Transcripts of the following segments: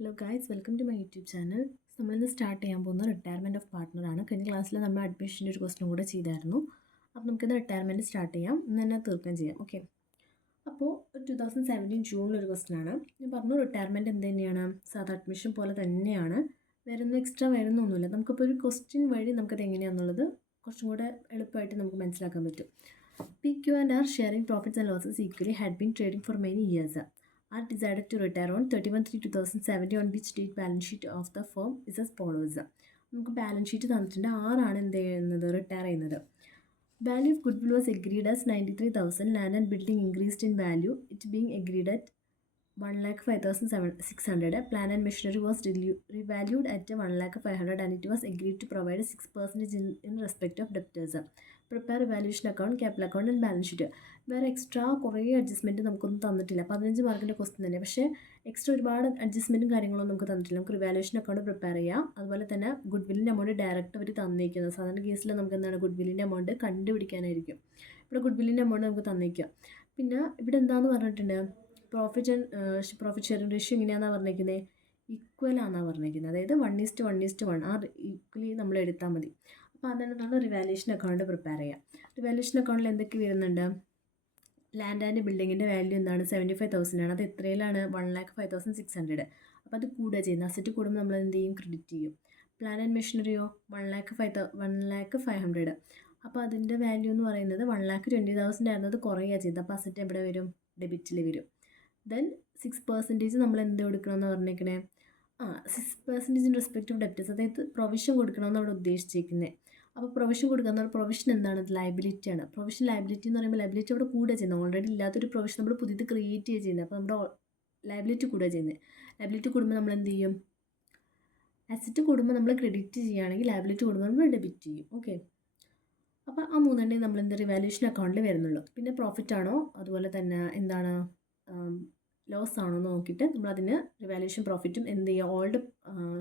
Hello guys, welcome to my YouTube channel. നമ്മളിന്ന് start ചെയ്യാൻ പോകുന്ന റിട്ടയർമെൻറ്റ് ഓഫ് പാർട്ട്ണറാണ്. കഴിഞ്ഞ ക്ലാസ്സിൽ നമ്മൾ അഡ്മിഷൻ്റെ ഒരു ക്വസ്റ്റൻ കൂടെ ചെയ്തായിരുന്നു. അപ്പോൾ നമുക്കിത് റിട്ടയർമെൻറ്റ് സ്റ്റാർട്ട് ചെയ്യാം, ഇന്ന് തന്നെ തീർക്കുകയും ചെയ്യാം. ഓക്കെ, അപ്പോൾ 2017 ജൂണിലൊരു ക്വസ്റ്റനാണ്. ഞാൻ പറഞ്ഞു റിട്ടയർമെൻറ്റ് എന്ത് തന്നെയാണ്, സാധാ അഡ്മിഷൻ പോലെ തന്നെയാണ്, വേറൊന്നും എക്സ്ട്രാ വരുന്നൊന്നുമില്ല. നമുക്കിപ്പോൾ ഒരു ക്വസ്റ്റ്യൻ വഴി നമുക്കത് എങ്ങനെയാണെന്നുള്ളത് കുറച്ചും കൂടെ എളുപ്പമായിട്ട് നമുക്ക് മനസ്സിലാക്കാൻ പറ്റും. PQ&R sharing profits and losses equally had been trading for many years. Are decided to retire on 31/3/2017 on which date balance sheet of the firm is as follows. നമുക്ക് ബാലൻസ് ഷീറ്റ് തന്നിട്ടുണ്ട്. ആറാണ് എന്ത് ചെയ്യുന്നത്, റിട്ടയർ ചെയ്യുന്നത്. Value of good will was agreed as 93,000. Land and building increased in value, it being agreed at 1,05,600. Plant and machinery was revalued at 1,05,000 and it was agreed to provide 6% in respect of debtors. Prepare evaluation account, capital account and balance sheet. വേറെ extra കുറേ adjustment നമുക്കൊന്നും തന്നിട്ടില്ല. 15 മാർക്കിൻ്റെ question തന്നെ, പക്ഷേ extra ഒരുപാട് അഡ്ജസ്റ്റ്മെൻറ്റും കാര്യങ്ങളൊന്നും നമുക്ക് തന്നിട്ടില്ല. നമുക്ക് റിവാലുവേഷൻ അക്കൗണ്ട് പ്രിപ്പയർ ചെയ്യാം. അതുപോലെ തന്നെ ഗുഡ് വില്ലിൻ്റെ എമൗണ്ട് ഡയറക്റ്റ് അവർ തന്നിരിക്കുന്നത്. സാധാരണ കേസിൽ നമുക്ക് എന്താണ് ഗുഡ് വില്ലിൻ്റെ എമൗണ്ട് കണ്ടുപിടിക്കാനായിരിക്കും. ഇവിടെ ഗുഡ് വില്ലിൻ്റെ എമൗണ്ട് നമുക്ക് തന്നിരിക്കുക. പിന്നെ ഇവിടെ എന്താണെന്ന് പറഞ്ഞിട്ടുണ്ട്, പ്രോഫിറ്റ് ഷെയറിംഗ് റേഷ്യോ എങ്ങനെയാണെന്നാണ് പറഞ്ഞിരിക്കുന്നത്, ഈക്വലാണെന്നാണ് പറഞ്ഞിരിക്കുന്നത്. അതായത് 1:1:1 ആ ഈക്വലി നമ്മൾ എടുത്താൽ മതി. അപ്പോൾ അതാണ് നമ്മൾ റിവാലുവേഷൻ അക്കൗണ്ട് പ്രിപ്പയർ ചെയ്യുക. റിവാലുവേഷൻ അക്കൗണ്ടിൽ എന്തൊക്കെ വരുന്നുണ്ട്, ലാൻഡ് ആൻഡ് ബിൽഡിങ്ങിൻ്റെ വാല്യൂ എന്താണ് 75,000 ആണ്. അത് എത്രയിലാണ്, 1,05,600. അപ്പോൾ അത് കൂടുക ചെയ്യുന്നത്. അസറ്റ് കൂടുമ്പോൾ നമ്മൾ എന്ത് ചെയ്യും, ക്രെഡിറ്റ് ചെയ്യും. പ്ലാൻ ആൻഡ് മെഷീനറിയോ 1,05,500. അപ്പോൾ അതിൻ്റെ വാല്യൂ എന്ന് പറയുന്നത് 1,20,000 ആയിരുന്നു. അത് കുറയുക ചെയ്തത്. അപ്പോൾ അസറ്റ് എവിടെ വരും, ഡെബിറ്റിൽ വരും. ദെൻ 6% നമ്മൾ എന്ത് കൊടുക്കണമെന്ന് പറഞ്ഞേക്കണേ, 6% ഇൻ റെസ്പെക്ട് ഓഫ് ഡെപ്റ്റേഴ്സ്, അതായത് പ്രൊവിഷൻ കൊടുക്കണമെന്ന് അവിടെ ഉദ്ദേശിച്ചിരിക്കുന്നത്. അപ്പോൾ പ്രൊവിഷൻ കൊടുക്കുക, പ്രൊവിഷൻ എന്താണ്, ലയബിലിറ്റിയാണ്. പ്രൊവിഷൻ ലയബിലിറ്റി എന്ന് പറയുമ്പോൾ ലയബിലിറ്റി അവിടെ കൂടുക ചെയ്യുന്നത്. ഓൾറെഡി ഇല്ലാത്തൊരു പ്രൊവിഷൻ നമ്മൾ പുതിയത് ക്രിയേറ്റ് ചെയ്യുക ചെയ്യുന്നത്. അപ്പോൾ നമ്മുടെ ലയബിലിറ്റി കൂടുക ചെയ്യുന്നത്. ലയബിലിറ്റി കൂടുമ്പോൾ നമ്മൾ എന്ത് ചെയ്യും, അസറ്റ് കൂടുമ്പോൾ നമ്മൾ ക്രെഡിറ്റ് ചെയ്യുകയാണെങ്കിൽ ലയബിലിറ്റി കൂടുമ്പോൾ നമ്മൾ ഡെബിറ്റ് ചെയ്യും. ഓക്കെ, അപ്പോൾ ആ മൂന്നെണ്ണേ നമ്മൾ എന്ത് റിവാലുവേഷൻ അക്കൗണ്ടിൽ വരുന്നുള്ളൂ. പിന്നെ പ്രോഫിറ്റ് ആണോ അതുപോലെ തന്നെ എന്താണ് ലോസ് ആണോ എന്ന് നോക്കിയിട്ട് നമ്മളതിന് റിവാലുവേഷൻ പ്രോഫിറ്റും എന്ത് ചെയ്യുക, ഓൾഡ്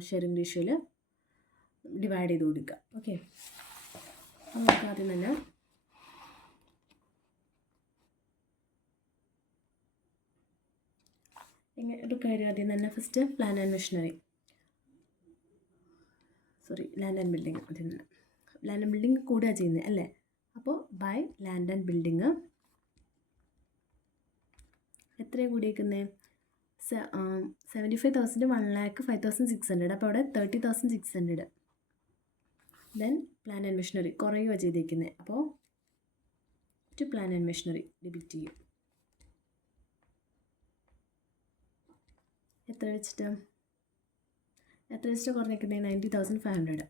ഷെയറിംഗ് റേഷ്യോയിൽ ഡിവൈഡ് ചെയ്ത് കൊടുക്കുക. ഓക്കെ, നമുക്ക് ആദ്യം തന്നെ എടുക്കുക. ആദ്യം തന്നെ ഫസ്റ്റ് ലാൻഡ് ആൻഡ് ബിൽഡിങ് ആദ്യം തന്നെ ലാൻഡ് ആൻഡ് ബിൽഡിങ് കൂടുക ചെയ്യുന്നത് അല്ലേ. അപ്പോൾ ബൈ ലാൻഡ് ആൻഡ് ബിൽഡിങ് എത്രയാണ് കൂടിയേക്കുന്നത്, 75,000 1,05,600. അപ്പോൾ അവിടെ 30,600. ദെൻ പ്ലാൻ ആൻഡ് മെഷീനറി കുറയുക ചെയ്തേക്കുന്നത്. അപ്പോൾ to plant and machinery debit ചെയ്യും. എത്ര വെച്ചിട്ട് കുറഞ്ഞേക്കുന്നത്, 90,500.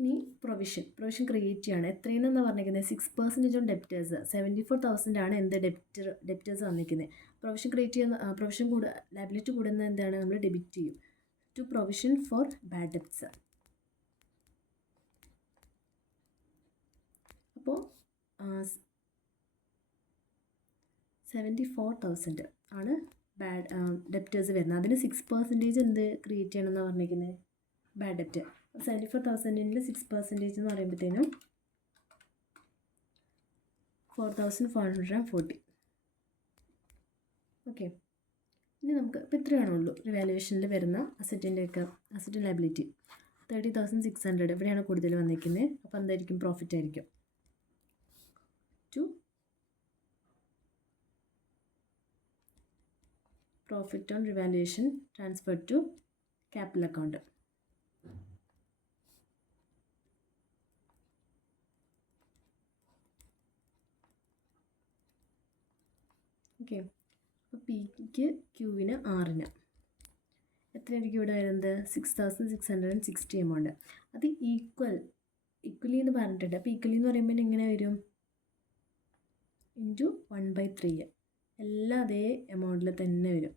ഇനി പ്രൊവിഷൻ ക്രിയേറ്റ് ചെയ്യാണ്. എത്രയെന്നാണ് പറഞ്ഞിരിക്കുന്നത്, 6% ഓൺ ഡെപ്റ്റേഴ്സ്. 74,000 ആണ് എന്ത് ഡെപ്റ്റേഴ്സ് വന്നിരിക്കുന്നത്. പ്രൊവിഷൻ ക്രിയേറ്റ് ചെയ്യുന്ന പ്രൊവിഷൻ ലയബിലിറ്റി കൂടുന്ന എന്താണ്, നമ്മൾ ഡെബിറ്റ് ചെയ്യും. To provision for bad debts. അപ്പോൾ 74,000 ആണ് ഡെപ്റ്റേഴ്സ് വരുന്നത്. അതിന് 6% എന്ത് ക്രിയേറ്റ് ചെയ്യണമെന്നാണ് പറഞ്ഞിരിക്കുന്നത്, ബാഡ് ഡെപ്റ്റ്. 74,000 6% എന്ന് പറയുമ്പോഴത്തേനും 4,440. ഓക്കെ, ഇനി നമുക്ക് ഇപ്പോൾ ഇത്രയാണുള്ളൂ റിവാലുവേഷനിൽ വരുന്ന അസറ്റ് ലയബിലിറ്റി. 30,600 ഇവിടെയാണ് കൂടുതൽ വന്നിരിക്കുന്നത്. അപ്പോൾ എന്തായിരിക്കും, പ്രോഫിറ്റ് ആയിരിക്കും. To profit on revaluation transfer to capital account. Okay, അപ്പോൾ പിക്ക് ക്യൂവിന് 6-ന് എത്രയായിരിക്കും ഇവിടെ വരുന്നത്, 6,660 എമൗണ്ട്. അത് ഈക്വലി എന്ന് പറഞ്ഞിട്ടുണ്ട്. അപ്പോൾ ഈക്വലി എന്ന് പറയുമ്പോൾ എങ്ങനെ വരും, ഇൻറ്റു 1/3. എല്ലാം അതേ എമൗണ്ടിൽ തന്നെ വരും.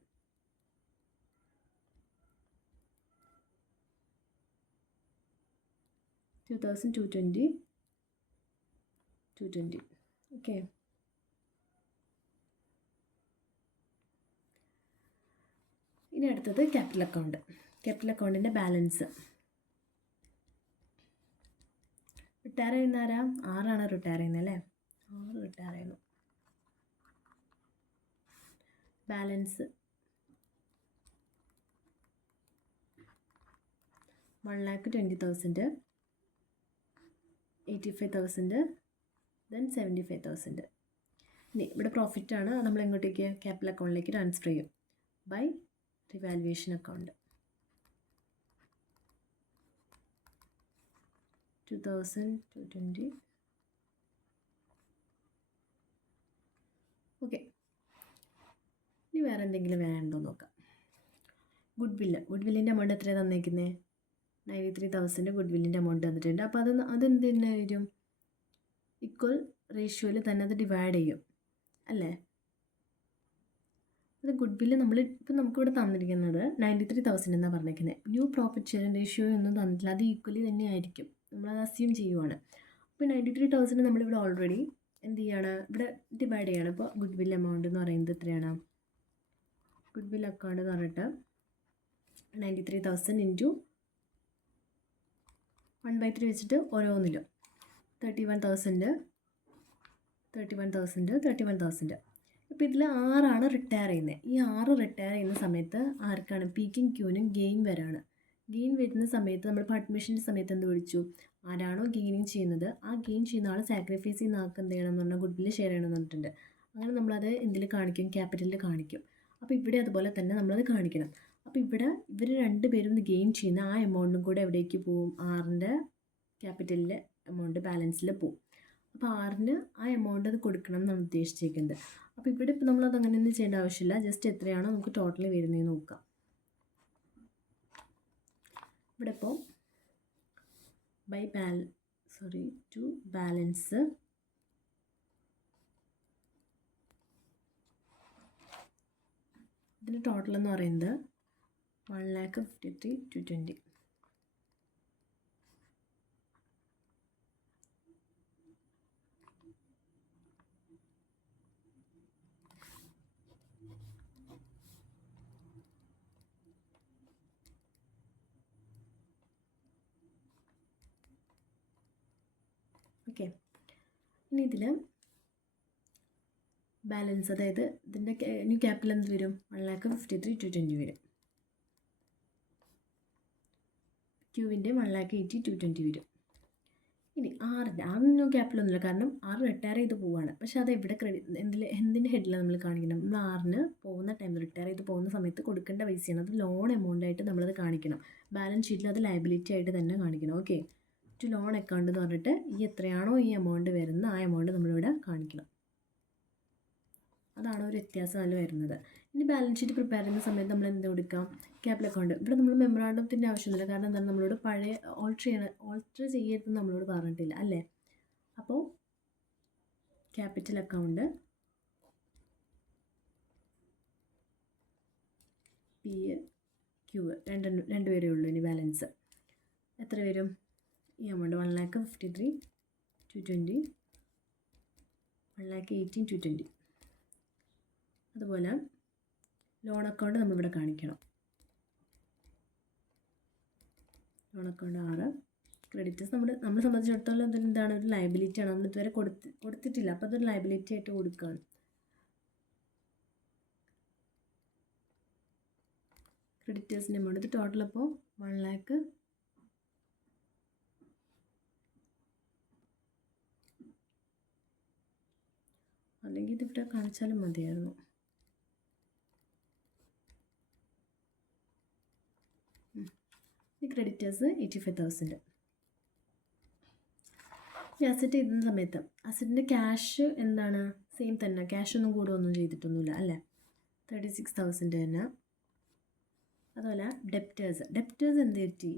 $2,220. ഓക്കെ, ഇനി അടുത്തത് ക്യാപിറ്റൽ അക്കൗണ്ടിൻ്റെ ബാലൻസ്. റിട്ടയർ ചെയ്യുന്നവരാ, 6 റിട്ടയർ ചെയ്യുന്നത് അല്ലേ, 6 റിട്ടയർ ചെയ്യുന്നു. Balance 1,20,000, 85,000, then 75,000. ഇനി ഇവിടെ പ്രോഫിറ്റാണ്, നമ്മൾ എങ്ങോട്ടേക്ക് ക്യാപിറ്റൽ അക്കൗണ്ടിലേക്ക് ട്രാൻസ്ഫർ ചെയ്യും ബൈ റിവാലുവേഷൻ അക്കൗണ്ട്. 2,220. ഓക്കെ, ഇനി വേറെ എന്തെങ്കിലും വേണ്ടോ നോക്കാം. ഗുഡ് വില്ലിൻ്റെ എമൗണ്ട് എത്രയാണ് തന്നേക്കുന്നത്? 93,000 ഗുഡ് വില്ലിൻ്റെ എമൗണ്ട് തന്നിട്ടുണ്ട്. അപ്പോൾ അതെന്ത് തന്നെ വരും? ഈക്വൽ റേഷ്യോയിൽ തന്നെ അത് ഡിവൈഡ് ചെയ്യും അല്ലേ? അത് ഗുഡ് വില്ല് നമുക്കിവിടെ തന്നിരിക്കുന്നത് 93,000 എന്നാണ് പറഞ്ഞിരിക്കുന്നത്. ന്യൂ പ്രോഫിറ്റ് ഷെയറിംഗ് റേഷ്യോ ഒന്നും തന്നിട്ടില്ല, അത് ഈക്വലി തന്നെ ആയിരിക്കും, നമ്മളത് അസ്യൂം ചെയ്യുവാണ്. അപ്പോൾ 93,000 നമ്മളിവിടെ ഓൾറെഡി എന്ത് ചെയ്യാണ്, ഇവിടെ ഡിവൈഡ് ചെയ്യാണ്. അപ്പോൾ ഗുഡ് വില്ല് എമൗണ്ട് എന്ന് പറയുന്നത് എത്രയാണ്? ഗുഡ് വില്ല് അക്കൗണ്ട് എന്ന് പറഞ്ഞിട്ട് 93,000 ഇൻറ്റു 1/3 വെച്ചിട്ട് ഓരോന്നിലും 31,000. ഇപ്പോൾ ഇതിൽ 6 റിട്ടയർ ചെയ്യുന്നത്. ഈ 6 റിട്ടയർ ചെയ്യുന്ന സമയത്ത് ആർക്കാണ്? പിക്കും ക്യൂനും ഗെയിൻ വരാണ്. ഗെയിൻ വരുന്ന സമയത്ത് നമ്മളിപ്പോൾ അഡ്മിഷൻ്റെ സമയത്ത് എന്ത് വിളിച്ചു? ആരാണോ ഗെയിനിങ് ചെയ്യുന്നത് ആ ഗെയിൻ ചെയ്യുന്ന ആൾ സാക്രിഫൈസ് ചെയ്യുന്ന ആൾക്ക് എന്ത് ചെയ്യണമെന്ന് പറഞ്ഞാൽ ഗുഡ് വില്ല് ഷെയർ ചെയ്യണമെന്ന് പറഞ്ഞിട്ടുണ്ട്. അങ്ങനെ നമ്മളത് എന്തിൽ കാണിക്കും? ക്യാപിറ്റലിൽ കാണിക്കും. അപ്പോൾ ഇവിടെ അതുപോലെ തന്നെ നമ്മളത് കാണിക്കണം. അപ്പോൾ ഇവിടെ ഇവർ രണ്ടുപേരും ഗെയിൻ ചെയ്യുന്ന ആ എമൗണ്ടും കൂടെ എവിടേക്ക് പോവും? 6ൻ്റെ ക്യാപിറ്റലിലെ എമൗണ്ട് ബാലൻസിൽ പോവും. അപ്പോൾ 6ന് ആ എമൗണ്ട് അത് കൊടുക്കണം എന്നാണ് ഉദ്ദേശിച്ചിരിക്കുന്നത്. അപ്പോൾ ഇവിടെ ഇപ്പോൾ നമ്മളത് അങ്ങനെയൊന്നും ചെയ്യേണ്ട ആവശ്യമില്ല, ജസ്റ്റ് എത്രയാണോ നമുക്ക് ടോട്ടൽ വരുന്നതെന്ന് നോക്കാം. ഇവിടെ ഇപ്പോൾ ടു ബാലൻസ് ഇതിൻ്റെ ടോട്ടൽ എന്ന് പറയുന്നത് 1,53,220. ഓക്കെ, ഇനി ഇതിൽ ബാലൻസ്, അതായത് ഇതിൻ്റെ ന്യൂ ക്യാപിറ്റൽ എന്ത് വരും? 1,53,220 വരും. ക്യൂവിൻ്റെ 1,80,220 വരും. ഇനി 6 ന്യൂ ക്യാപിറ്റൽ ഒന്നുമില്ല, കാരണം 6 റിട്ടയർ ചെയ്ത് പോവുകയാണ്. പക്ഷേ അത് എവിടെ എന്തിൻ്റെ ഹെഡിലാണ് നമ്മൾ കാണിക്കണം? നമ്മൾ 6ന് പോകുന്ന ടൈം, റിട്ടയർ ചെയ്ത് പോകുന്ന സമയത്ത് കൊടുക്കേണ്ട പൈസയാണ്. അത് ലോൺ എമൗണ്ട് ആയിട്ട് നമ്മളത് കാണിക്കണം. ബാലൻസ് ഷീറ്റിൽ അത് ലയബിലിറ്റി ആയിട്ട് തന്നെ കാണിക്കണം. ഓക്കെ, ടു ലോൺ അക്കൗണ്ട് എന്ന് പറഞ്ഞിട്ട് ഈ എത്രയാണോ ഈ എമൗണ്ട് വരുന്നത് ആ എമൗണ്ട് നമ്മളിവിടെ കാണിക്കണം. അതാണ് ഒരു വ്യത്യാസം അതിൽ വരുന്നത്. ഇനി ബാലൻസ് ഷീറ്റ് പ്രിപ്പയർ ചെയ്യുന്ന സമയത്ത് നമ്മൾ എന്ത് കൊടുക്കാം? Capital account. ഇവിടെ നമ്മൾ മെമ്മറാണ്ടത്തിൻ്റെ ആവശ്യമൊന്നുമില്ല, കാരണം എന്താണ്, നമ്മളോട് പഴയ ഓൾട്ടർ ചെയ്യരുതെന്ന് നമ്മളോട് പറഞ്ഞിട്ടില്ല അല്ലേ? അപ്പോൾ ക്യാപിറ്റൽ അക്കൗണ്ട് പി ക്യൂ രണ്ടുപേരേ ഉള്ളൂ. ഇനി ബാലൻസ് എത്ര വരും? ഈ എമൗണ്ട് 1,53,220, 1,18,220. അതുപോലെ ലോൺ അക്കൗണ്ട് നമ്മളിവിടെ കാണിക്കണം. Loan account 6. ക്രെഡിറ്റേഴ്സ് നമ്മളെ സംബന്ധിച്ചിടത്തോളം എന്താണ്? ഒരു ലയബിലിറ്റിയാണ്, നമ്മൾ ഇതുവരെ കൊടുത്തിട്ടില്ല. അപ്പോൾ അതൊരു ലയബിലിറ്റി ആയിട്ട് കൊടുക്കുകയാണ്. ക്രെഡിറ്റേഴ്സിൻ്റെ എമൗണ്ട് ഇത് ടോട്ടൽ അപ്പോൾ 1,00,000. അല്ലെങ്കിൽ ഇതിവിടെ കാണിച്ചാലും മതിയായിരുന്നു. ഈ ക്രെഡിറ്റേഴ്സ് 85,000. ഈ അസറ്റ് എഴുതുന്ന സമയത്ത് അസറ്റിൻ്റെ ക്യാഷ് എന്താണ്? സെയിം തന്നെ, ക്യാഷ് ഒന്നും കൂടുകയൊന്നും ചെയ്തിട്ടൊന്നുമില്ല അല്ലേ? 36,000 തന്നെ. അതുപോലെ ഡെപ്റ്റേഴ്സ് എന്ത് പറ്റി?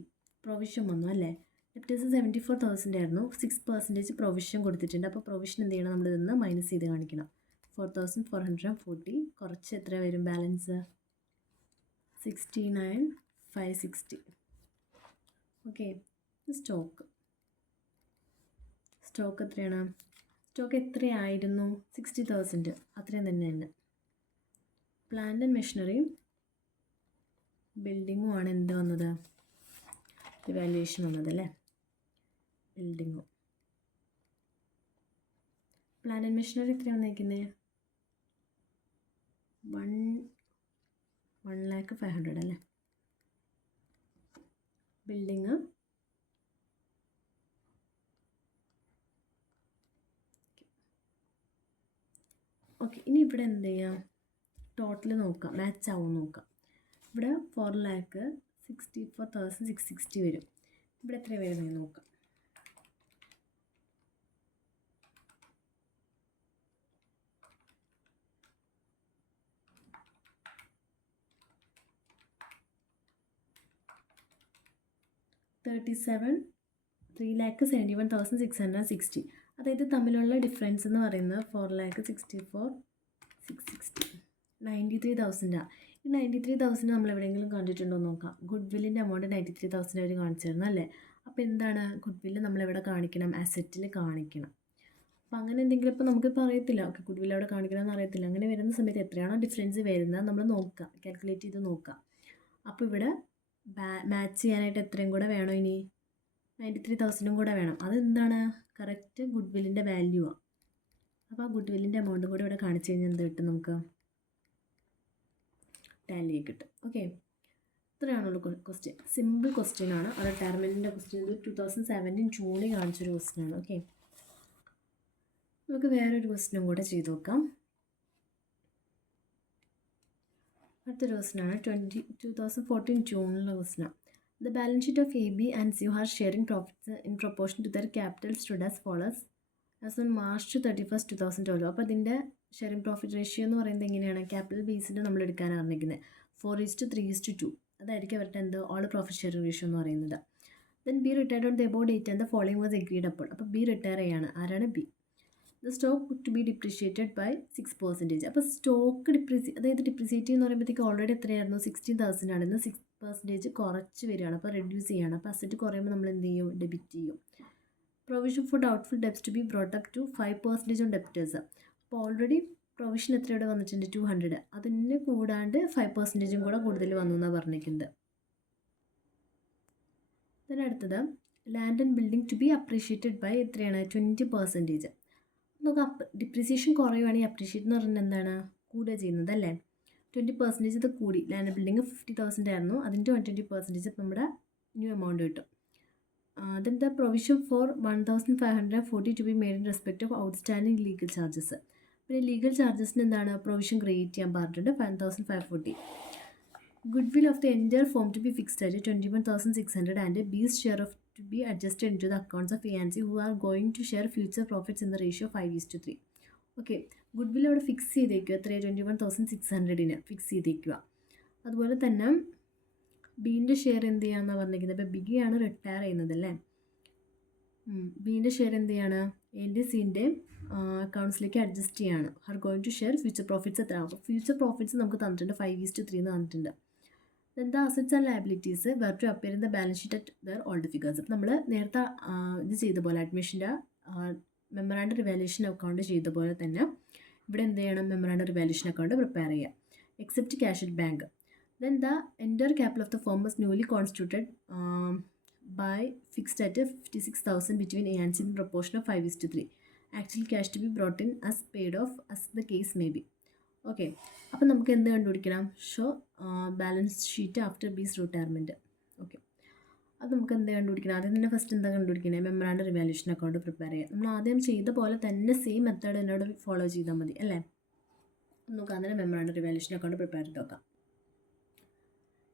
പ്രൊവിഷൻ വന്നു അല്ലേ? ഡെപ്റ്റേഴ്സ് 74,000 ആയിരുന്നു, 6% പ്രൊവിഷൻ കൊടുത്തിട്ടുണ്ട്. അപ്പോൾ പ്രൊവിഷൻ എന്ത് ചെയ്യണം? നമ്മൾ ഇതിൽ നിന്ന് മൈനസ് ചെയ്ത് കാണിക്കണം. 4,440 കുറച്ച് എത്ര വരും ബാലൻസ്? 69,560. ഓക്കെ, സ്റ്റോക്ക് എത്രയാണ്? സ്റ്റോക്ക് എത്രയായിരുന്നു? 60,000, അത്രയും തന്നെ. പ്ലാന്റ് ആൻഡ് മെഷീനറിയും ബിൽഡിങ്ങും ആണ് എന്ത് വന്നത്? റിവാലുവേഷൻ വന്നതല്ലേ? ബിൽഡിങ്ങും പ്ലാന്റ് ആൻഡ് മെഷീനറി എത്രയാണ് വന്നിരിക്കുന്നത്? 1,05,000 അല്ലേ? Building okay. ഇനി ഇവിടെ എന്ത് ചെയ്യാം, ടോട്ടൽ നോക്കാം, മാച്ച് ആവും നോക്കാം. ഇവിടെ 4,64,660 വരും. ഇവിടെ എത്ര വരുന്നത് നോക്കാം. $3,71,660. അതായത് തമ്മിലുള്ള ഡിഫറൻസ് എന്ന് പറയുന്നത് 4,64,660, 93,000. ഈ 93,000 നമ്മൾ എവിടെയെങ്കിലും കണ്ടിട്ടുണ്ടോ എന്ന് നോക്കാം. ഗുഡ് വില്ലിൻ്റെ എമൗണ്ട് 93,000 അവർ കാണിച്ചിരുന്നു അല്ലേ. അപ്പോൾ എന്താണ് ഗുഡ് വില്ല് നമ്മളെവിടെ കാണിക്കണം, അസറ്റിൽ കാണിക്കണം. അപ്പോൾ അങ്ങനെ എന്തെങ്കിലും ഇപ്പോൾ നമുക്കിപ്പോൾ അറിയത്തില്ല, ഓക്കെ ഗുഡ് വില്ല് അവിടെ കാണിക്കണമെന്ന് അറിയത്തില്ല. അങ്ങനെ വരുന്ന സമയത്ത് എത്രയാണോ ഡിഫറൻസ് വരുന്നത് നമ്മൾ നോക്കുക, കാൽക്കുലേറ്റ് ചെയ്ത് നോക്കുക. അപ്പോൾ ഇവിടെ മാച്ച് ചെയ്യാനായിട്ട് എത്രയും കൂടെ വേണം, ഇനി 93,000 കൂടെ വേണം. അതെന്താണ് കറക്റ്റ് ഗുഡ് വില്ലിൻ്റെ വാല്യൂ ആണ്. അപ്പോൾ ആ ഗുഡ് വില്ലിൻ്റെ എമൗണ്ടും കൂടെ ഇവിടെ കാണിച്ചു കഴിഞ്ഞാൽ എന്ത് കിട്ടും, നമുക്ക് ടാലി കിട്ടും. ഓക്കെ, ഇത്രയാണുള്ള ക്വസ്റ്റ്യൻ. സിമ്പിൾ ക്വസ്റ്റ്യൻ ആണ്. അത് റിട്ടയർമെൻറ്റിൻ്റെ ക്വസ്റ്റ്യൻ, ഇത് 2017 ജൂണിൽ കാണിച്ചൊരു ക്വസ്റ്റ്യൻ ആണ്. ഓക്കെ, നമുക്ക് വേറൊരു ക്വസ്റ്റ്യനും കൂടെ ചെയ്ത് നോക്കാം. അടുത്തൊരു ക്വസ്റ്റ്യനാണ് 2014 ജൂണിലുള്ള ക്വസ്റ്റ്യനാണ്. The balance sheet of AB and CO are sharing profits in proportion to their capital stood as follows as on March 31st, 2012. അപ്പോൾ ഇതിൻ്റെ ഷെയറിംഗ് പ്രോഫിറ്റ് റേഷ്യോ എന്ന് പറയുന്നത് എങ്ങനെയാണ്, ക്യാപിറ്റൽ ബേസിൽ നമ്മൾ എടുക്കാൻ അറിഞ്ഞിരിക്കുന്നത് 4:3:2. അതായിരിക്കും അവരുടെ എന്ത് ഓൾ പ്രോഫിറ്റ് ഷെയറിംഗ് റേഷ്യോ എന്ന് പറയുന്നത്. Then B retired on the above date and the following was agreed അപ്പോൾ. അപ്പോൾ ബി റിട്ടയർ ചെയ്യാണ്. ആരാണ് B. The stock to be depreciated by 6%. അപ്പോൾ സ്റ്റോക്ക് അതായത് ഡിപ്രീസിയേറ്റ് എന്ന് പറയുമ്പോഴത്തേക്ക് ഓൾറെഡി എത്രയായിരുന്നു, 16,000 ആണെന്ന് 6% കുറച്ച് വരികയാണ്. അപ്പോൾ റെഡ്യൂസ് ചെയ്യുകയാണ്. അപ്പോൾ അസറ്റ് കുറയുമ്പോൾ നമ്മൾ എന്ത് ചെയ്യും, ഡെബിറ്റ് ചെയ്യും. Provision for doubtful debts to be brought up to 5% on debtors. അപ്പോൾ ഓൾറെഡി പ്രൊവിഷൻ എത്രയോടെ വന്നിട്ടുണ്ട്, 200. അതിന് കൂടാണ്ട് 5% കൂടെ കൂടുതൽ വന്നു എന്നാണ് പറഞ്ഞിരിക്കുന്നത്. അതിനടുത്തത് land and building to be appreciated by എത്രയാണ്, 20%. നമുക്ക് ഡിപ്രീസിയേഷൻ കുറയുവാണെങ്കിൽ അപ്രീഷിയേറ്റ് എന്ന് പറഞ്ഞാൽ എന്താണ്, കൂടുക ചെയ്യുന്നത് അല്ലേ. 20% ഇത് കൂടി. ലാൻഡ് ബിൽഡിംഗ് 50,000 ആയിരുന്നു, അതിൻ്റെ 20% നമ്മുടെ ന്യൂ എമൗണ്ട് കിട്ടും. Then the provision for 1,540 to be made in respect of outstanding legal charges. പിന്നെ ലീഗൽ ചാർജസിന് എന്താണ് പ്രൊവിഷൻ ക്രിയേറ്റ് ചെയ്യാൻ പറഞ്ഞിട്ടുണ്ട് 5,540. Goodwill of the entire firm to be fixed at 21,600 and B's share of to be adjusted into the accounts of A and C who are going to share future profits in the ratio 5:3. Okay, good will അവിടെ fix ചെയ്തേക്കുക, എത്ര 21,600 fix ചെയ്തേക്കുക. അതുപോലെ തന്നെ ബീൻ്റെ share എന്ത് ചെയ്യാമെന്നാണ് പറഞ്ഞിരിക്കുന്നത്. ഇപ്പോൾ ബിഗിയാണ് റിട്ടയർ ചെയ്യുന്നത് അല്ലേ. ബീൻ്റെ ഷെയർ എന്ത് ചെയ്യാണ്, എൻ്റെ സീൻ്റെ അക്കൗണ്ട്സിലേക്ക് അഡ്ജസ്റ്റ് ചെയ്യാണ്. Are going to share future profits എത്ര. അപ്പോൾ ഫ്യൂച്ചർ പ്രോഫിറ്റ്സ് നമുക്ക് തന്നിട്ടുണ്ട് 5:3 എന്ന് തന്നിട്ടുണ്ട്. Then the assets and liabilities were to appear in the balance sheet at their old figures. അപ്പോൾ നമ്മൾ നേരത്തെ ഇത് ചെയ്ത പോലെ അഡ്മിഷൻ്റെ മെമ്മറാൻഡം റിവാലുവേഷൻ അക്കൗണ്ട് ചെയ്ത പോലെ തന്നെ ഇവിടെ എന്ത് ചെയ്യണം, മെമ്മറാൻഡം റിവാലുവേഷൻ അക്കൗണ്ട് പ്രിപ്പയർ ചെയ്യുക. Except cash at bank. Then the entire capital of the firm was newly constituted by fixed at 56,000 between A and C in proportion of 5:3. Actual cash to be brought in as paid off as the case may be. Okay, അപ്പോൾ നമുക്ക് എന്ത് കണ്ടുപിടിക്കണം, show balance sheet after ബീസ് retirement. Okay, അത് നമുക്ക് എന്ത് കണ്ടുപിടിക്കണം, ആദ്യം തന്നെ ഫസ്റ്റ് എന്താ കണ്ടുപിടിക്കുന്നത്, മെമ്മറാൻഡം റിവാലുവേഷൻ അക്കൗണ്ട് പ്രിപ്പയർ ചെയ്യുക. നമ്മൾ ആദ്യം ചെയ്ത പോലെ തന്നെ സെയിം മെത്തേഡ് എന്നോട് ഫോളോ ചെയ്താൽ മതി അല്ലേ. നമുക്ക് അങ്ങനെ മെമ്മറാൻഡം റിവാലുവേഷൻ അക്കൗണ്ട് പ്രിപ്പയർ ചെയ്ത് നോക്കാം.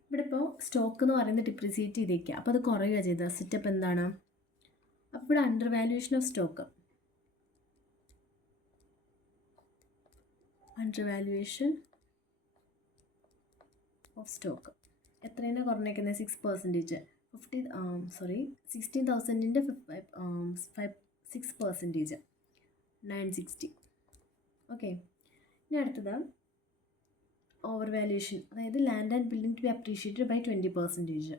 ഇവിടെ ഇപ്പോൾ സ്റ്റോക്ക് എന്ന് പറയുന്നത് ഡിപ്രീസിയേറ്റ് ചെയ്തേക്കുക, അപ്പോൾ അത് കുറയുക ചെയ്ത സെറ്റപ്പ് എന്താണ്. അപ്പോൾ ഇവിടെ under valuation of stock, under valuation of stock എത്രയാണ് കുറഞ്ഞേക്കുന്നത്, 6%. 16,000ൻ്റെ 6%, 960. ഓക്കെ, ഇനി അടുത്തത് ഓവർ വാല്യുവേഷൻ, അതായത് land and building to be appreciated by 20%.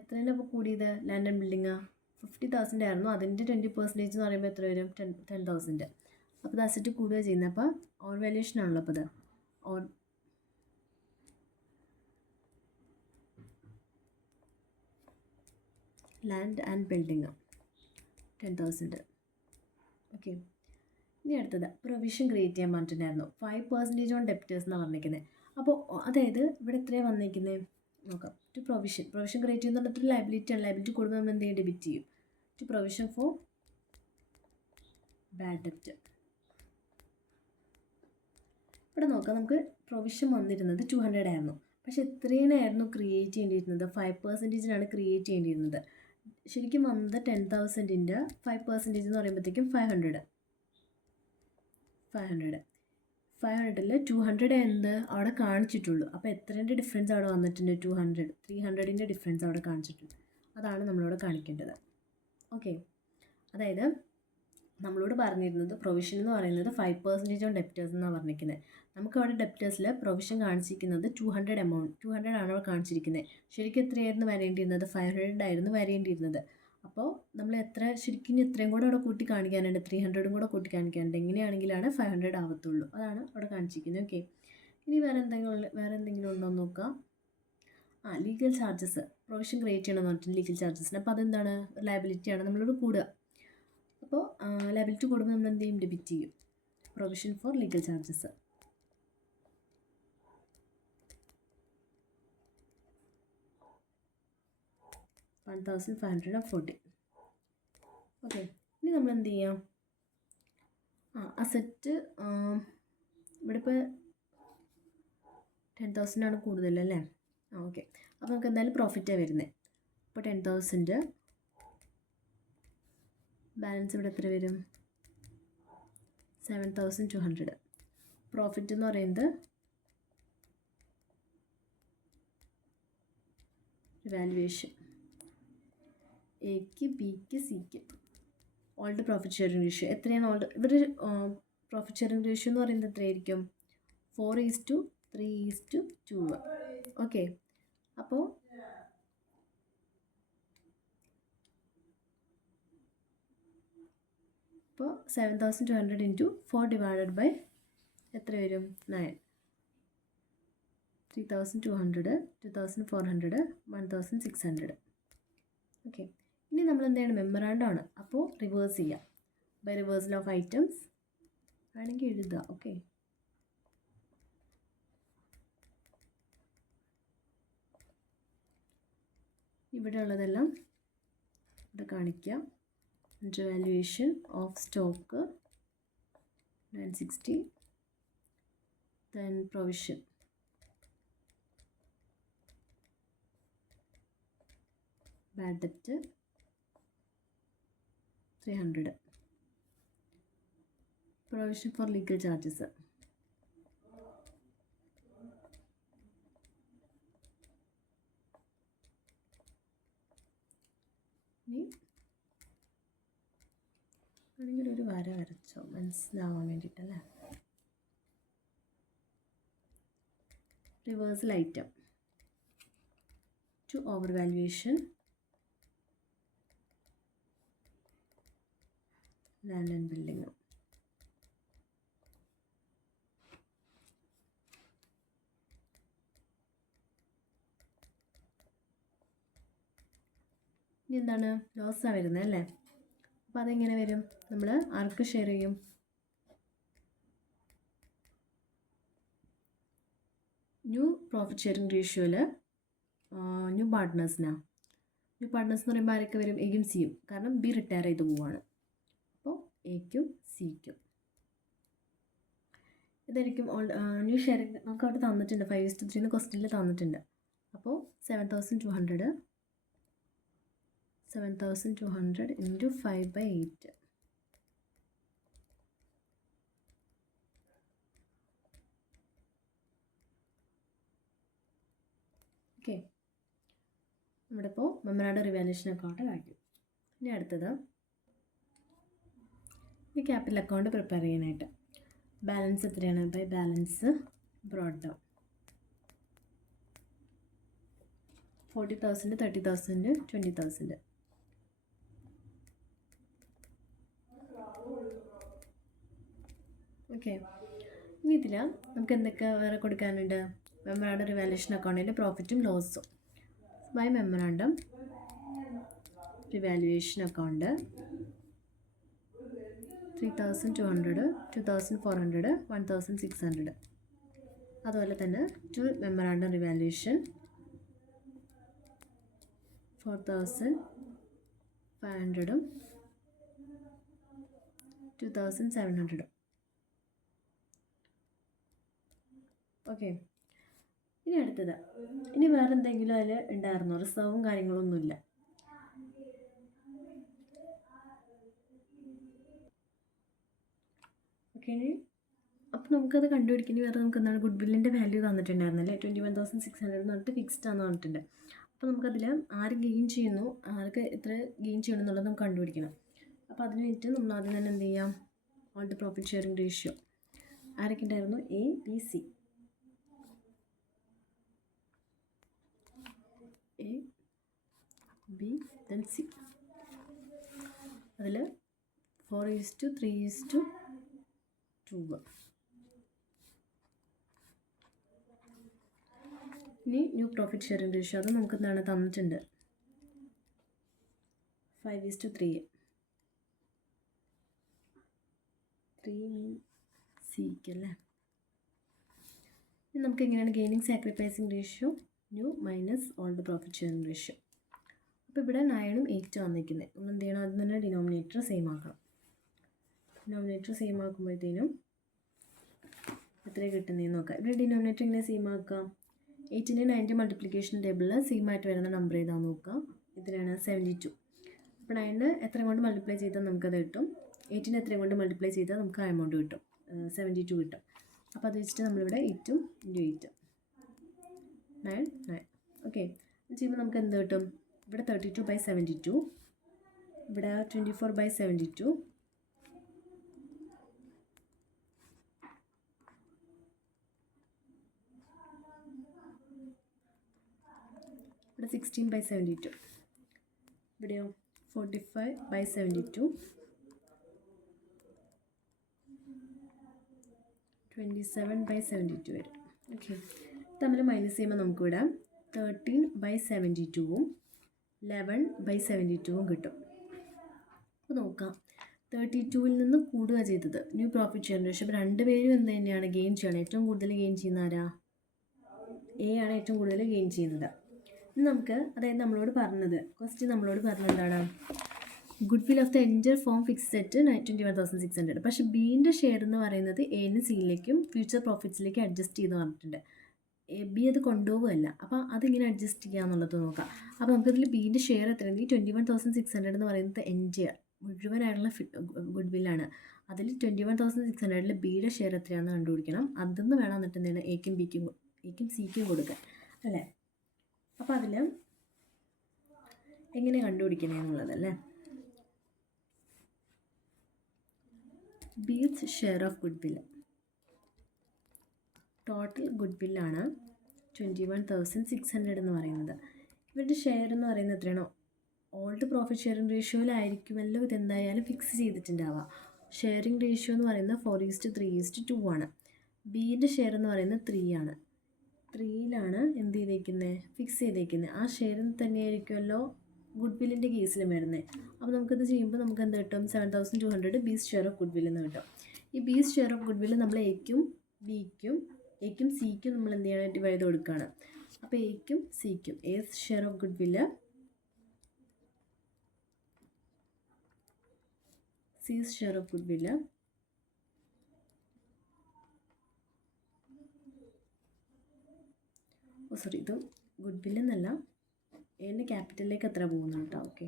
എത്രയാണ് അപ്പോൾ കൂടിയത്, ലാൻഡ് ആൻഡ് ബിൽഡിങ് 50,000 ആയിരുന്നു, അതിൻ്റെ 20% എന്ന് പറയുമ്പോൾ എത്ര വരും, 10,000. അപ്പോൾ അത് അസറ്റ് കൂടുക ചെയ്യുന്നത്. അപ്പോൾ ഓവർ വാല്യുവേഷൻ ആണല്ലോ. അപ്പോൾ അത് ലാൻഡ് ആൻഡ് ബിൽഡിങ് 10,000. ഓക്കെ, ഇനി അടുത്തത് പ്രൊവിഷൻ ക്രിയേറ്റ് ചെയ്യാൻ പറഞ്ഞിട്ടുണ്ടായിരുന്നു 5% ഓൺ ഡെപ്റ്റേഴ്സ് എന്നാണ് പറഞ്ഞിരിക്കുന്നത്. അപ്പോൾ അതായത് ഇവിടെ എത്രയാണ് വന്നിരിക്കുന്നത്, നോക്കാം. ടു പ്രൊവിഷൻ ക്രിയേറ്റ് ചെയ്യുന്ന ലയബിലിറ്റി ആണ്. ലയബിലിറ്റി കൂടുമ്പോൾ നമ്മൾ എന്ത് ചെയ്യും? ഡെബിറ്റ് ചെയ്യും. ടു പ്രൊവിഷൻ ഫോർ ബാഡ് ഡെപ്റ്റ്. ഇവിടെ നോക്കാം, നമുക്ക് പ്രൊവിഷൻ വന്നിരുന്നത് 200 ആയിരുന്നു. പക്ഷേ എത്രയായിരുന്നു ക്രിയേറ്റ് ചെയ്യേണ്ടിയിരുന്നത്? 5%-നാണ് ക്രിയേറ്റ് ചെയ്യേണ്ടിയിരുന്നത്. ശരിക്കും വന്നത് 10,000-ൻ്റെ 5% എന്ന് പറയുമ്പോഴത്തേക്കും 500. 500-ൽ 200 എന്ത് അവിടെ കാണിച്ചിട്ടുള്ളൂ. അപ്പോൾ എത്രേൻ്റെ ഡിഫറൻസ് അവിടെ വന്നിട്ടുണ്ട്? 200, 300-ൻ്റെ ഡിഫറൻസ് അവിടെ കാണിച്ചിട്ടുണ്ട്. അതാണ് നമ്മളോട് കാണിക്കേണ്ടത്. ഓക്കെ, അതായത് നമ്മളോട് പറഞ്ഞിരുന്നത് പ്രൊവിഷൻ എന്ന് പറയുന്നത് 5% ഓൺ ഡെപ്റ്റേഴ്സ് എന്നാണ് പറഞ്ഞിരിക്കുന്നത്. നമുക്ക് അവിടെ ഡെപ്റ്റേഴ്സിൽ പ്രൊവിഷൻ കാണിച്ചിരിക്കുന്നത് 200 ആണ് അവിടെ കാണിച്ചിരിക്കുന്നത്. ശരിക്കും എത്രയായിരുന്നു വരേണ്ടിയിരുന്നത്? 500 ആയിരുന്നു വരേണ്ടിയിരുന്നത്. അപ്പോൾ നമ്മൾ ശരിക്കും ഇത്രയും കൂടെ അവിടെ കൂട്ടി കാണിക്കാനുണ്ട്, 300 കൂടെ കൂട്ടി കാണിക്കാനുണ്ട്. എങ്ങനെയാണെങ്കിലാണ് 500 ആവത്തുള്ളൂ. അതാണ് അവിടെ കാണിച്ചിരിക്കുന്നത്. ഓക്കെ, ഇനി വേറെ എന്തെങ്കിലും ഉണ്ടോ എന്ന് നോക്കാം. Legal charges. പ്രൊവിഷൻ ക്രിയേറ്റ് ചെയ്യണമെന്ന് പറഞ്ഞിട്ട് ലീഗൽ ചാർജസിന്. അപ്പോൾ അതെന്താണ്? ലയബിലിറ്റിയാണ് നമ്മളോട് കൂടുക. അപ്പോൾ ലയബിലിറ്റി കൂടുമ്പോൾ നമ്മൾ എന്ത് ചെയ്യും? ഡെബിറ്റ് ചെയ്യും. Provision four legal charges 1,540. Okay, ഇനി നമ്മൾ എന്ത് ചെയ്യാം? അസറ്റ് ഇവിടെ ഇപ്പോൾ 10,000 ആണ് കൂടുതലല്ലേ? ഓക്കെ, അപ്പോൾ നമുക്ക് എന്തായാലും പ്രോഫിറ്റാണ് വരുന്നത്. അപ്പോൾ 10,000 ബാലൻസ് ഇവിടെ എത്ര വരും? 7,200. പ്രോഫിറ്റ് എന്ന് പറയുന്നത് വാല്യുവേഷൻ എക്ക്, ബിക്ക്, സിക്ക്. ഓൾഡ് പ്രോഫിറ്റ് ഷെയറിംഗ് റേഷ്യോ എത്രയാണ്? ഇവിടെ പ്രോഫിറ്റ് ഷെയറിംഗ് റേഷ്യോ എന്ന് പറയുന്നത് എത്രയായിരിക്കും? 4:3:2. ഓക്കെ, അപ്പോൾ 7,200 ഇൻറ്റു 4 ഡിവൈഡഡ് ബൈ എത്ര വരും? 9. 3,200, 2,400, 1,600. ഓക്കെ, ഇനി നമ്മൾ എന്താണ്? മെമ്മറാണ്ടമാണ്. അപ്പോൾ റിവേഴ്സ് ചെയ്യാം. ബൈ റിവേഴ്സൽ ഓഫ് ഐറ്റംസ് വേണമെങ്കിൽ എഴുതുക. ഓക്കെ, ഇവിടെ ഉള്ളതെല്ലാം ഇവിടെ കാണിക്കാം. Valuation of stock 960, then provision bad debt 300, provision for legal charges. അല്ലെങ്കിൽ ഒരു വര വരച്ചോ മനസ്സിലാവാൻ വേണ്ടിയിട്ടല്ലേ. Reversal item to over valuation land and building. ഇനി എന്താണ്? ലോസാണ് വരുന്നത് അല്ലേ? അപ്പോൾ അതെങ്ങനെ വരും? നമ്മൾ ആർക്ക് ഷെയർ ചെയ്യും? ന്യൂ പ്രോഫിറ്റ് ഷെയറിംഗ് റേഷ്യോയിൽ ന്യൂ പാർട്ട്നേഴ്സിനാണ്. ന്യൂ പാർട്ട്നേഴ്സ് എന്ന് പറയുമ്പോൾ ആരൊക്കെ വരും? എയും സിയും. കാരണം ബി റിട്ടയർ ചെയ്ത് പോവുകയാണ്. അപ്പോൾ എക്കും സിക്കും ഇതായിരിക്കും ന്യൂ ഷെയറിംഗ്. നമുക്ക് അവിടെ തന്നിട്ടുണ്ട് 5:3 ക്വസ്റ്റ്യനിൽ തന്നിട്ടുണ്ട്. അപ്പോൾ 7,200 ഇൻറ്റു 5/8. ഓക്കെ, നമ്മുടെ ഇപ്പോൾ മെമ്മറാണ്ടം റിവാലുവേഷൻ അക്കൗണ്ട് കഴിഞ്ഞു. ഇനി അടുത്തത് ഈ ക്യാപിറ്റൽ അക്കൗണ്ട് പ്രിപ്പയർ ചെയ്യാനായിട്ട് ബാലൻസ് എത്രയാണ്? By balance brought down 40,000, 30,000, 20,000. Okay, ഇനി ഇതിൽ നമുക്ക് എന്തൊക്കെ വേറെ കൊടുക്കാനുണ്ട്? മെമ്മറാണ്ടം റിവാലുവേഷൻ അക്കൗണ്ടിൻ്റെ പ്രോഫിറ്റും ലോസും. By memorandum revaluation account 3,200, 2,400, 1,600. അതുപോലെ തന്നെ ടു മെമ്മറാണ്ടം റിവാലുവേഷൻ 4,500 2,700. ഓക്കെ, ഇനി അടുത്തത്, ഇനി വേറെ എന്തെങ്കിലും അതിൽ ഉണ്ടായിരുന്നോ? റിസർവും കാര്യങ്ങളൊന്നുമില്ല. ഓക്കെ, അപ്പോൾ നമുക്കത് കണ്ടുപിടിക്കേണ്ടി വേറെ നമുക്ക് എന്താണ് ഗുഡ് വില്ലിൻ്റെ വാല്യൂ തന്നിട്ടുണ്ടായിരുന്നല്ലേ, 21,600 എന്ന് പറഞ്ഞിട്ട് ഫിക്സ്ഡ് ആണെന്ന് പറഞ്ഞിട്ടുണ്ട്. അപ്പോൾ നമുക്കതിൽ ആര് ഗെയിൻ ചെയ്യുന്നു, ആർക്ക് എത്ര ഗെയിൻ ചെയ്യണം എന്നുള്ളത് നമുക്ക് കണ്ടുപിടിക്കണം. അപ്പോൾ അതിന് വേണ്ടിയിട്ട് നമ്മൾ ആദ്യം തന്നെ എന്ത് ചെയ്യാം, all the profit sharing ratio ആരൊക്കെ ഉണ്ടായിരുന്നു? A, B, C. A, B, then C. അതിൽ 4:3:2. ഇനി ന്യൂ പ്രോഫിറ്റ് ഷെയറിംഗ് റേഷ്യോ അത് നമുക്ക് എന്താണ് തന്നിട്ടുണ്ട്, 5:3. 3 മീൻ സിക്ക് അല്ലേ. ഇനി നമുക്ക് എങ്ങനെയാണ് gaining sacrificing ratio, new minus all the profit sharing ratio. അപ്പോൾ ഇവിടെ 9ഉം 8ഉം വന്നിരിക്കുന്നത്. നമ്മൾ എന്ത് ചെയ്യണം, അതിന് തന്നെ ഡിനോമിനേറ്റർ സെയിം ആക്കണം. ഡിനോമിനേറ്റർ സെയിം ആക്കുമ്പോഴത്തേനും എത്ര കിട്ടുന്നതെന്ന് നോക്കാം. ഇവിടെ ഡിനോമിനേറ്റർ എങ്ങനെ സെയിം ആക്കാം? 8ൻ്റെ 9ൻ്റെ മൾട്ടിപ്ലിക്കേഷൻ ടേബിളിൽ സെയിം ആയിട്ട് വരുന്ന നമ്പർ ഏതാണെന്ന് നോക്കാം. ഇതിലാണ് 72. അപ്പോൾ 9 എത്ര കൊണ്ട് മൾട്ടിപ്ലൈ ചെയ്താൽ നമുക്കത് കിട്ടും. 8ന് എത്ര കൊണ്ട് മൾട്ടിപ്ലൈ ചെയ്താൽ നമുക്ക് ആ എമൗണ്ട് കിട്ടും, 72 കിട്ടും. അപ്പോൾ അത് വെച്ചിട്ട് നമ്മളിവിടെ 8 × 8 9. ഓക്കെ, ചെയ്യുമ്പോൾ നമുക്ക് എന്ത് കിട്ടും? ഇവിടെ 32/72, ഇവിടെ 24/72, ഇവിടെ 16/72, ഇവിടെയോ 45/72, 27/72 വരും. ഓക്കെ, തമ്മിൽ മൈനസ് ചെയ്യുമ്പോൾ നമുക്കിവിടെ 13/72ഉം 11/72ഉം കിട്ടും. അപ്പോൾ നോക്കാം, 32ൽ നിന്ന് കൂടുക ചെയ്തത് ന്യൂ പ്രോഫിറ്റ് ഷെയറിംഗ് റേഷ്യോ. അപ്പോൾ രണ്ടുപേരും എന്ത് തന്നെയാണ് ഗെയിൻ ചെയ്യണം. ഏറ്റവും കൂടുതൽ ഗെയിൻ ചെയ്യുന്ന ആരാ? എ ആണ് ഏറ്റവും കൂടുതൽ ഗെയിൻ ചെയ്യുന്നത്. ഇനി നമുക്ക്, അതായത് നമ്മളോട് പറഞ്ഞത് ക്വസ്റ്റ്യൻ നമ്മളോട് പറഞ്ഞത് എന്താണ്? Good will of the enter form fixed at 21,600. പക്ഷേ ബീൻ്റെ ഷെയർ എന്ന് പറയുന്നത് എന് സിയിലേക്കും ഫ്യൂച്ചർ പ്രോഫിറ്റ്സിലേക്ക് അഡ്ജസ്റ്റ് ചെയ്ത് പറഞ്ഞിട്ടുണ്ട്. ബി അത് കൊണ്ടുപോകുമല്ല. അപ്പോൾ അതിങ്ങനെ അഡ്ജസ്റ്റ് ചെയ്യുക എന്നുള്ളത് നോക്കാം. അപ്പോൾ നമുക്കതിൽ ബീൻ്റെ ഷെയർ എത്രയാണ്? 21,600 എന്ന് പറയുന്നത് എൻറ്റയർ മുഴുവനായിട്ടുള്ള ഗുഡ് വില്ലാണ്. അതിൽ 21,600ൽ ബിയുടെ ഷെയർ എത്രയാണെന്ന് കണ്ടുപിടിക്കണം. അതെന്ന് വേണം എന്നിട്ട് എന്താണ് എക്കും സിക്കും കൊടുക്കാൻ അല്ലേ. അപ്പോൾ അതിൽ എങ്ങനെ കണ്ടുപിടിക്കണേ എന്നുള്ളതല്ലേ. ബീസ് ഷെയർ ഓഫ് ഗുഡ് വില്ല്, ടോട്ടൽ ഗുഡ് വില്ലാണ് 21,600 എന്ന് പറയുന്നത്. ഇവരുടെ ഷെയർ എന്ന് പറയുന്നത് എത്രയാണോ ഓൾഡ് പ്രോഫിറ്റ് ഷെയറിംഗ് റേഷ്യോയിലായിരിക്കുമല്ലോ ഇതെന്തായാലും ഫിക്സ് ചെയ്തിട്ടുണ്ടാവുക. ഷെയറിംഗ് റേഷ്യോ എന്ന് പറയുന്നത് 4:3:2 ആണ്. ബീൻ്റെ ഷെയർ എന്ന് പറയുന്നത് 3 ആണ്. 3ലാണ് എന്ത് ചെയ്തേക്കുന്നത്, ഫിക്സ് ചെയ്തേക്കുന്നത്. ആ ഷെയറിൽ തന്നെയായിരിക്കുമല്ലോ ഗുഡ് വില്ലിൻ്റെ കേസിലും വരുന്നത്. അപ്പോൾ നമുക്കത് ചെയ്യുമ്പോൾ നമുക്ക് എന്ത് കിട്ടും? 7,200 ബീസ് ഷെയർ ഓഫ് ഗുഡ് വില്ലെന്ന് കിട്ടും. ഈ ബീസ് ഷെയർ ഓഫ് ഗുഡ് വില്ല് നമ്മൾ എക്കും സിക്കും നമ്മൾ എന്ത് ചെയ്യണം, ഡിവൈഡ് കൊടുക്കുകയാണ്. അപ്പോൾ എക്കും സിക്കും എസ് ഷെയർ ഓഫ് ഗുഡ് വില്ല്, സീസ് ഷെയർ ഓഫ് ഗുഡ് വില്ല്, ഇത് ഗുഡ് വില്ല് എന്നല്ല, എൻ്റെ ക്യാപിറ്റലിലേക്ക് എത്ര പോകുന്നു കേട്ടോ. Okay,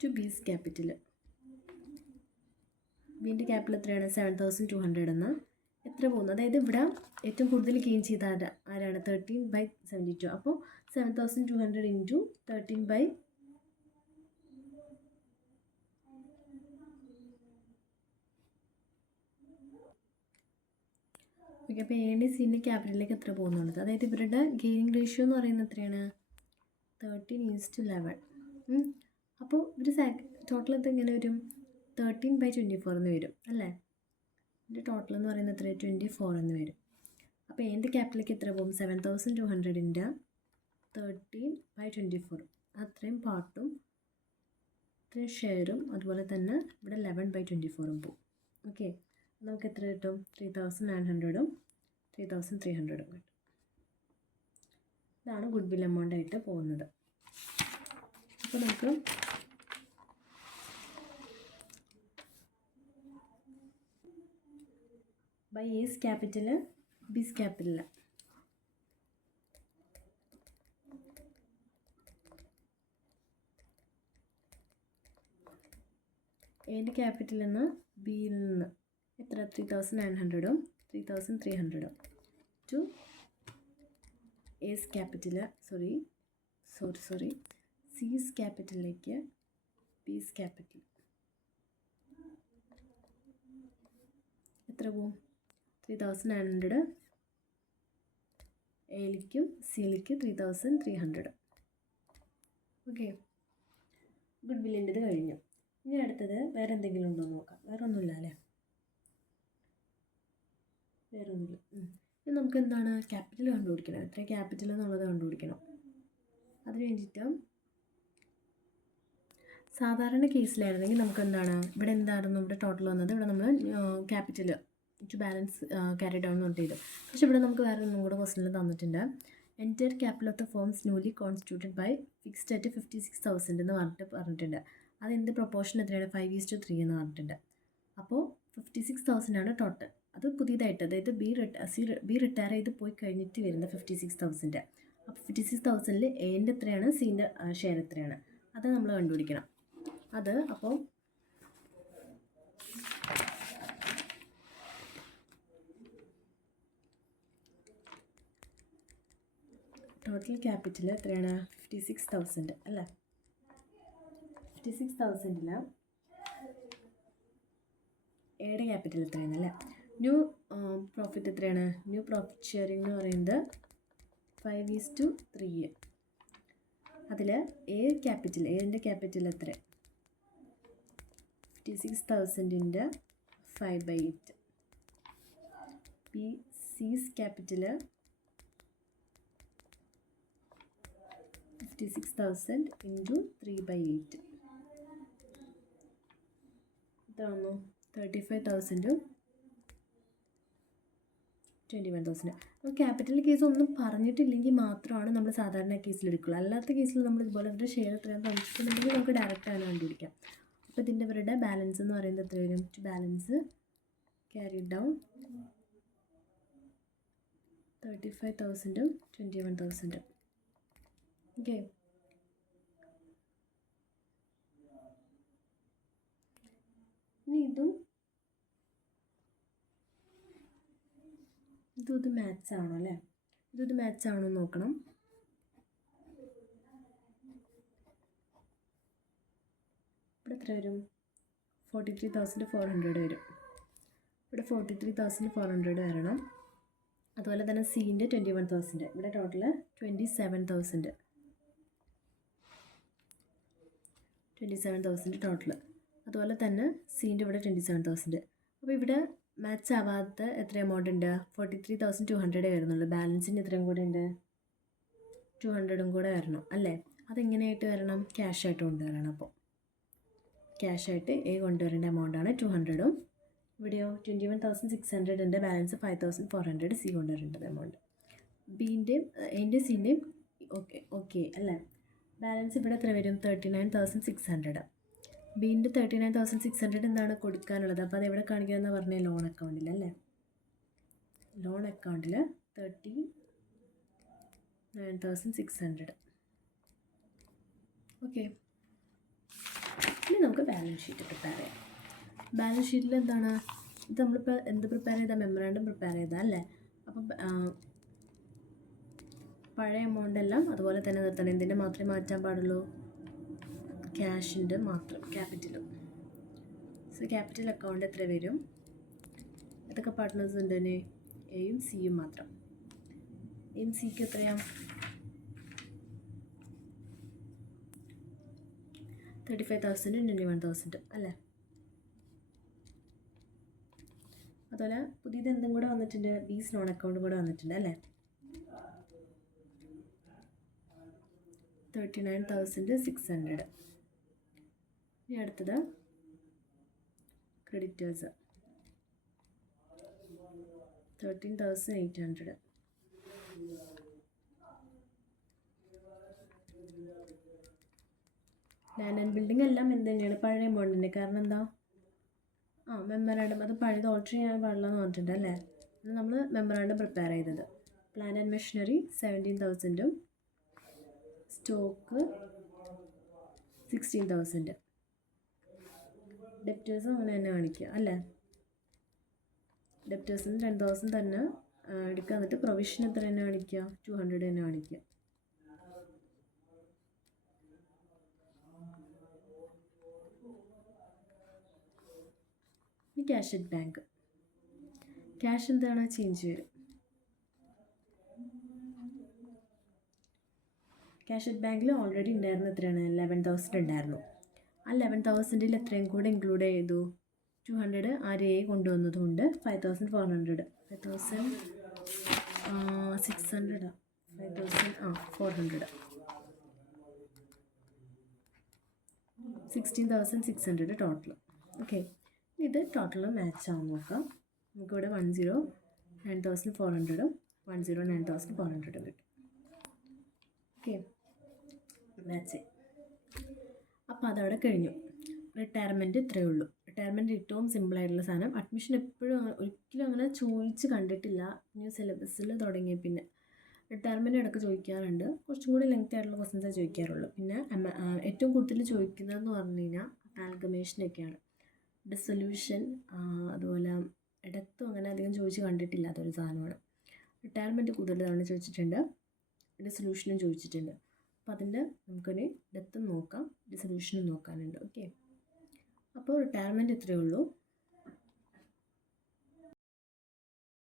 to B's capital. ബീൻ്റെ ക്യാപിറ്റൽ എത്രയാണ്? 7,200 എന്ന് എത്ര പോകുന്നു. അതായത് ഇവിടെ ഏറ്റവും കൂടുതൽ ഗെയിൻ ചെയ്ത ആരാണ്? 13/72. അപ്പോൾ 7,200 × 13 ഓക്കെ. അപ്പോൾ എയുടെ സിൻ്റെ ക്യാപിറ്റലിലേക്ക് എത്ര പോകുന്നുള്ളത്. അതായത് ഇവരുടെ ഗെയിനിങ് റേഷ്യോ എന്ന് പറയുന്നത് എത്രയാണ്? 13:11. അപ്പോൾ ഇവർ ടോട്ടൽ ഇത് എങ്ങനെ വരും? 13/24 എന്ന് വരും അല്ലേ. ഇതിൻ്റെ ടോട്ടൽ എന്ന് പറയുന്നത് എത്ര? 24 എന്ന് വരും. അപ്പോൾ എൻ്റെ ക്യാപിറ്റലിലേക്ക് എത്ര പോകും? 7,200 × 13/24. അത്രയും പാർട്ടും ഇത്രയും ഷെയറും അതുപോലെ തന്നെ ഇവിടെ 11/24 പോകും. ഓക്കെ, നമുക്ക് എത്ര കിട്ടും? 3,900ഉം 3,300ഉം കിട്ടും. ഇതാണ് ഗുഡ് വിൽ എമൗണ്ട് ആയിട്ട് പോകുന്നത്. അപ്പോൾ നമുക്ക് by S capital B's capital. എൻ്റെ ക്യാപിറ്റലിൽ നിന്ന് ബിയിൽ നിന്ന് എത്ര 3900 3300 ടു എസ് ക്യാപിറ്റൽ സോറി സീസ് ക്യാപിറ്റലിലേക്ക് ബീസ് ക്യാപിറ്റൽ എത്ര പോവും 3900 എയിലേക്കും സിയിലേക്ക് 3300. ഓക്കെ, ഗുഡ് വില്ലിൻ്റെത് കഴിഞ്ഞു. ഇനി അടുത്തത് വേറെ എന്തെങ്കിലും ഉണ്ടോ എന്ന് നോക്കാം. വേറെ ഒന്നുമില്ല അല്ലേ? വേറെ ഒന്നുമില്ല. ഇനി നമുക്ക് എന്താണ് ക്യാപിറ്റൽ കണ്ടുപിടിക്കണം. എത്ര ക്യാപിറ്റൽ എന്നുള്ളത് കണ്ടുപിടിക്കണം. അതിന് വേണ്ടിയിട്ട് സാധാരണ കേസിലായിരുന്നെങ്കിൽ നമുക്ക് എന്താണ് ഇവിടെ എന്തായിരുന്നു ഇവിടെ ടോട്ടൽ വന്നത്, ഇവിടെ നമ്മൾ capital to balance carry down note ചെയ്തു. പക്ഷെ ഇവിടെ നമുക്ക് വേറെ ഒന്നും കൂടെ ക്വസ്റ്റനിൽ തന്നിട്ടുണ്ട്. Entire capital of the firms newly constituted by fixed at 56,000 എന്ന് പറഞ്ഞിട്ടുണ്ട്. അതെന്ത് പ്രൊപ്പോർഷൻ എത്രയാണ് 5:3 എന്ന് പറഞ്ഞിട്ടുണ്ട്. അപ്പോൾ 56,000 ആണ് ടോട്ടൽ. അത് പുതിയതായിട്ട്, അതായത് ബി റിട്ടയർ ചെയ്ത് പോയി കഴിഞ്ഞിട്ട് വരുന്ന 56,000. അപ്പോൾ 56,000ൽ എൻ്റെ എത്രയാണ്, സീൻ്റെ ഷെയർ എത്രയാണ്, അത് നമ്മൾ കണ്ടുപിടിക്കണം. അത് അപ്പോൾ ടോട്ടൽ ക്യാപിറ്റൽ എത്രയാണ് 56,000 അല്ലേ? 56,000ൽ എയുടെ ക്യാപിറ്റൽ എത്രയാണ് അല്ലേ? ന്യൂ പ്രോഫിറ്റ് എത്രയാണ്? ന്യൂ പ്രോഫിറ്റ് ഷെയറിംഗ് എന്ന് പറയുന്നത് 5:3. അതിൽ എൻ്റെ ക്യാപിറ്റൽ എത്ര? 56,000ൻ്റെ 5/8. സീസ് ക്യാപിറ്റൽ 56,000 ഇൻറ്റു 3/8 ഇതാണോ 35,000 21,000. അപ്പോൾ ക്യാപിറ്റൽ കേസ് ഒന്നും പറഞ്ഞിട്ടില്ലെങ്കിൽ മാത്രമാണ് നമ്മൾ സാധാരണ കേസിൽ എടുക്കുള്ളൂ. അല്ലാത്ത കേസിൽ നമ്മൾ ഇതുപോലെ അവരുടെ ഷെയർ എത്രയാണെന്ന് തന്നിട്ടുണ്ടെങ്കിൽ നമുക്ക് ഡയറക്റ്റ് ആണ് കണ്ടുപിടിക്കാം. അപ്പോൾ ഇതിൻ്റെ ഇവരുടെ ബാലൻസ് എന്ന് പറയുന്നത് എത്ര വരും? To balance carry down 35,000 21,000. Okay, ഇനി ഇതും ഇത് മാച്ച് ആണോ അല്ലേ? ഇത് മാച്ച് ആണോ എന്ന് നോക്കണം. ഇവിടെ എത്ര വരും? 43,400 വരും. ഇവിടെ 43,400 വരണം. അതുപോലെ തന്നെ സീൻ്റെ 21,000. ഇവിടെ ടോട്ടൽ 27,000 ടോട്ടൽ. അതുപോലെ തന്നെ സീൻ്റെ ഇവിടെ 27,000. അപ്പോൾ ഇവിടെ മാച്ച് ആവാത്ത എത്ര എമൗണ്ട് ഉണ്ട്? 43,200 വരുന്നുള്ളൂ. ബാലൻസിന് എത്രയും കൂടെ ഉണ്ട്? 200 കൂടെ വരണം അല്ലേ? അതെങ്ങനെയായിട്ട് വരണം? ക്യാഷായിട്ട് കൊണ്ടുവരണം. അപ്പോൾ ക്യാഷായിട്ട് കൊണ്ടുവരേണ്ട എമൗണ്ടാണ് 200. ഇവിടെയോ 21,600 ഉണ്ട്. ബാലൻസ് 5,400 സി കൊണ്ടുവരേണ്ടത് എമൗണ്ട്. എൻ്റെ സീൻ്റെയും ഓക്കെ അല്ലേ? ബാലൻസ് ഇവിടെ എത്ര വരും? 39,600. ബീൻ്റെ 39,600 എന്താണ് കൊടുക്കാനുള്ളത്? അപ്പോൾ അതെവിടെ കാണിക്കാമെന്ന് പറഞ്ഞാൽ ലോൺ അക്കൗണ്ടിൽ അല്ലേ? ലോൺ അക്കൗണ്ടിൽ 39,600. ഓക്കെ, ഇനി നമുക്ക് ബാലൻസ് ഷീറ്റ് പ്രിപ്പയർ ചെയ്യാം. ബാലൻസ് ഷീറ്റിൽ എന്താണ് ഇത്? നമ്മളിപ്പോൾ എന്ത് പ്രിപ്പയർ ചെയ്താൽ? മെമ്മറാണ്ടം പ്രിപ്പയർ ചെയ്താൽ അല്ലേ? അപ്പം പഴയ എമൗണ്ട് എല്ലാം അതുപോലെ തന്നെ നിർത്തണം. എന്തിൻ്റെ മാത്രമേ മാറ്റാൻ പാടുള്ളൂ? ക്യാഷിൻ്റെ മാത്രം ക്യാപിറ്റലും. സോ ക്യാപിറ്റൽ അക്കൗണ്ട് എത്ര വരും? ഏതൊക്കെ പാർട്ട്നേഴ്സ് ഉണ്ട്? എയും സിയും മാത്രം. എയും സിക്ക് എത്രയാണ്? 35,000 21,000 അല്ലേ? അതുപോലെ പുതിയത് എന്തും കൂടെ വന്നിട്ടുണ്ട്? ബീസ് ലോൺ അക്കൗണ്ടും കൂടെ വന്നിട്ടുണ്ട് അല്ലേ? 39,600. ഇനി അടുത്തത് ക്രെഡിറ്റേഴ്സ് 13,800. ലാൻഡ് ആൻഡ് ബിൽഡിംഗ് എല്ലാം എന്ത് തന്നെയാണ് പഴയ എമൗണ്ട് തന്നെ. കാരണം എന്താ, മെമ്മറാണ്ടം അത് പഴയത് ഓൾട്ടർ ചെയ്യാൻ പാടില്ല എന്ന് പറഞ്ഞിട്ടുണ്ട് അല്ലേ. നമ്മൾ മെമ്മറാണ്ടം പ്രിപ്പയർ ചെയ്തത്. Plant and machinery 17,000 stock 16,000. ഡെപ്റ്റേഴ്സും അങ്ങനെ തന്നെ കാണിക്കുക അല്ലേ. ഡെപ്റ്റേഴ്സിന് 10,000 തന്നെ എടുക്കുക. എന്നിട്ട് പ്രൊവിഷൻ എത്ര തന്നെ കാണിക്കുക, 200 തന്നെ കാണിക്കുക. Cash at bank. ക്യാഷ് എന്താണ്, ചേഞ്ച് വരും. ക്യാഷ് അറ്റ് ബാങ്കിൽ ഓൾറെഡി ഉണ്ടായിരുന്ന എത്രയാണ്, 11,000 ഉണ്ടായിരുന്നു. ആ 11,000-ൽ എത്രയും കൂടെ ഇൻക്ലൂഡ് ചെയ്തു, 200 ആരെ കൊണ്ടുവന്നതുകൊണ്ട് 5,400. 5,600 400 16,600 ടോട്ടൽ. ഓക്കെ, ഇത് ടോട്ടൽ മാച്ച് ആവും നോക്കാം. നമുക്കിവിടെ 109,400 109,400 കിട്ടും. Okay, match. അപ്പോൾ അതവിടെ കഴിഞ്ഞു. റിട്ടയർമെൻറ്റ് ഇത്രയേ ഉള്ളൂ. റിട്ടയർമെൻറ്റ് ഏറ്റവും സിമ്പിളായിട്ടുള്ള സാധനം. അഡ്മിഷൻ എപ്പോഴും ഒരിക്കലും അങ്ങനെ ചോദിച്ച് കണ്ടിട്ടില്ല ന്യൂ സിലബസിൽ തുടങ്ങിയ പിന്നെ. റിട്ടയർമെൻറ്റ് ഇടയ്ക്ക് ചോദിക്കാറുണ്ട്, കുറച്ചും കൂടി ലെങ്ത് ആയിട്ടുള്ള ക്വസ്റ്റ്യൻസേ ചോദിക്കാറുള്ളൂ. പിന്നെ ഏറ്റവും കൂടുതൽ ചോദിക്കുന്നതെന്ന് പറഞ്ഞു കഴിഞ്ഞാൽ അമാൽഗമേഷനൊക്കെയാണ്. ഡിസൊല്യൂഷൻ അതുപോലെ ഇടത്തും അങ്ങനെ അധികം ചോദിച്ച് കണ്ടിട്ടില്ല, അതൊരു സാധനമാണ്. റിട്ടയർമെൻറ്റ് കൂടുതൽ തവണ ചോദിച്ചിട്ടുണ്ട്, ഡിസൊല്യൂഷനും ചോദിച്ചിട്ടുണ്ട്. അപ്പോൾ അതിൻ്റെ നമുക്കൊരു ഡെത്തും നോക്കാം, ഡിസൊല്യൂഷനും നോക്കാനുണ്ട്. ഓക്കെ, അപ്പോൾ റിട്ടയർമെൻറ്റ് ഇത്രയേ ഉള്ളൂ.